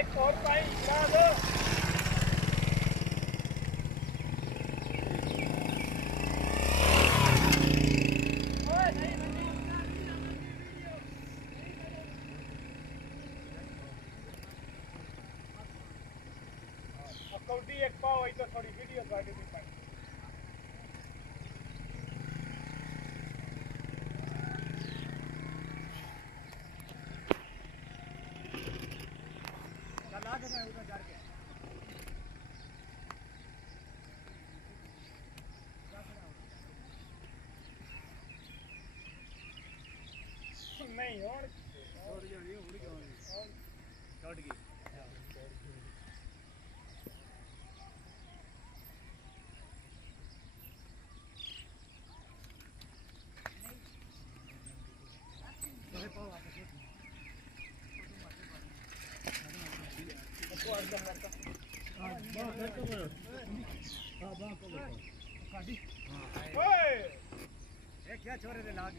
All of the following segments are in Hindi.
एक और पाइप चढ़ा दो। कौटी एक पाव आई तो थोड़ी वीडियो गाड़ी भी पाई चला दे मैं उधर जाके नहीं और जानी उड़ गई टूट गई क्या छोरे दे लाग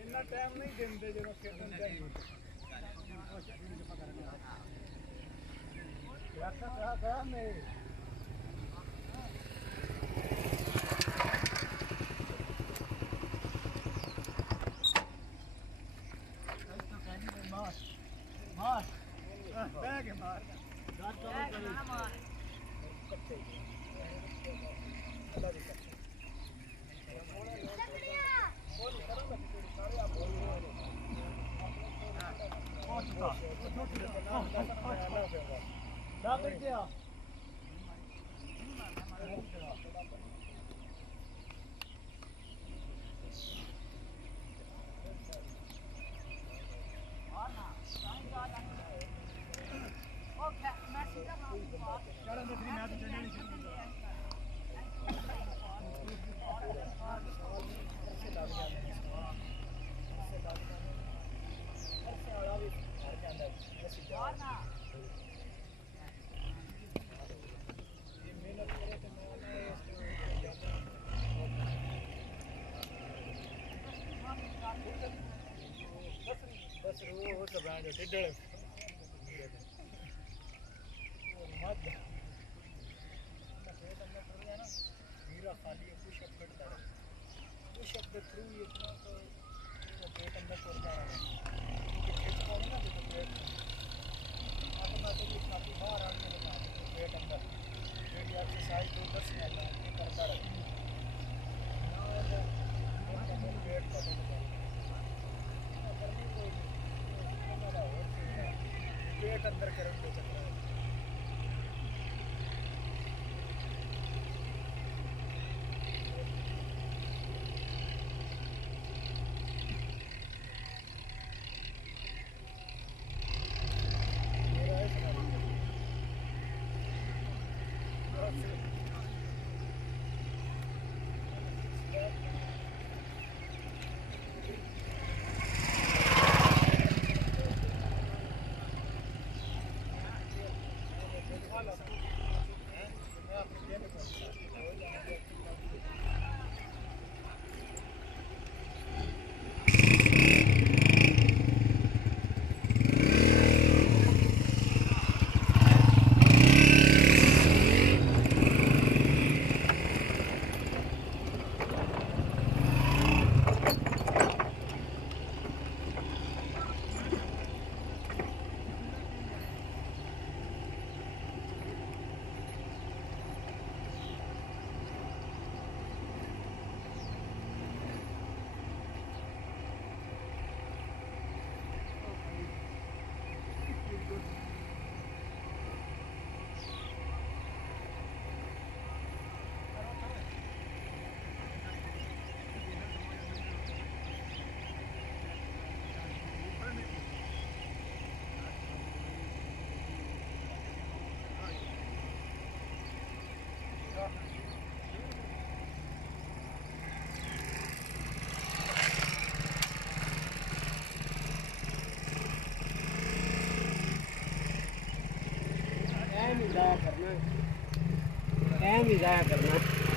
इतना टाइम नहीं देंदे जो खेतन चाहिए क्या नहीं मार बैग मार दांत कवर कर मार कच्चे अल्लाह दी कसम बोल करो ना सारे आप बोल रहे हो ना कर दिया बस वो सब आ जो टिड्डे मत हीरा खाली पुशअप करता है पुशअप के थ्रू इतना तो पेट अंदर छोड़ता है क्योंकि पेट को ना जो पेट ऑटोमेटिकली काफी बाहर आने लगा पेट अंदर पेट एक्सरसाइज तो उधर से आता है ये करता रहे पेट का पेट अंदर करंट चल रहा है टाइम ही जाया करना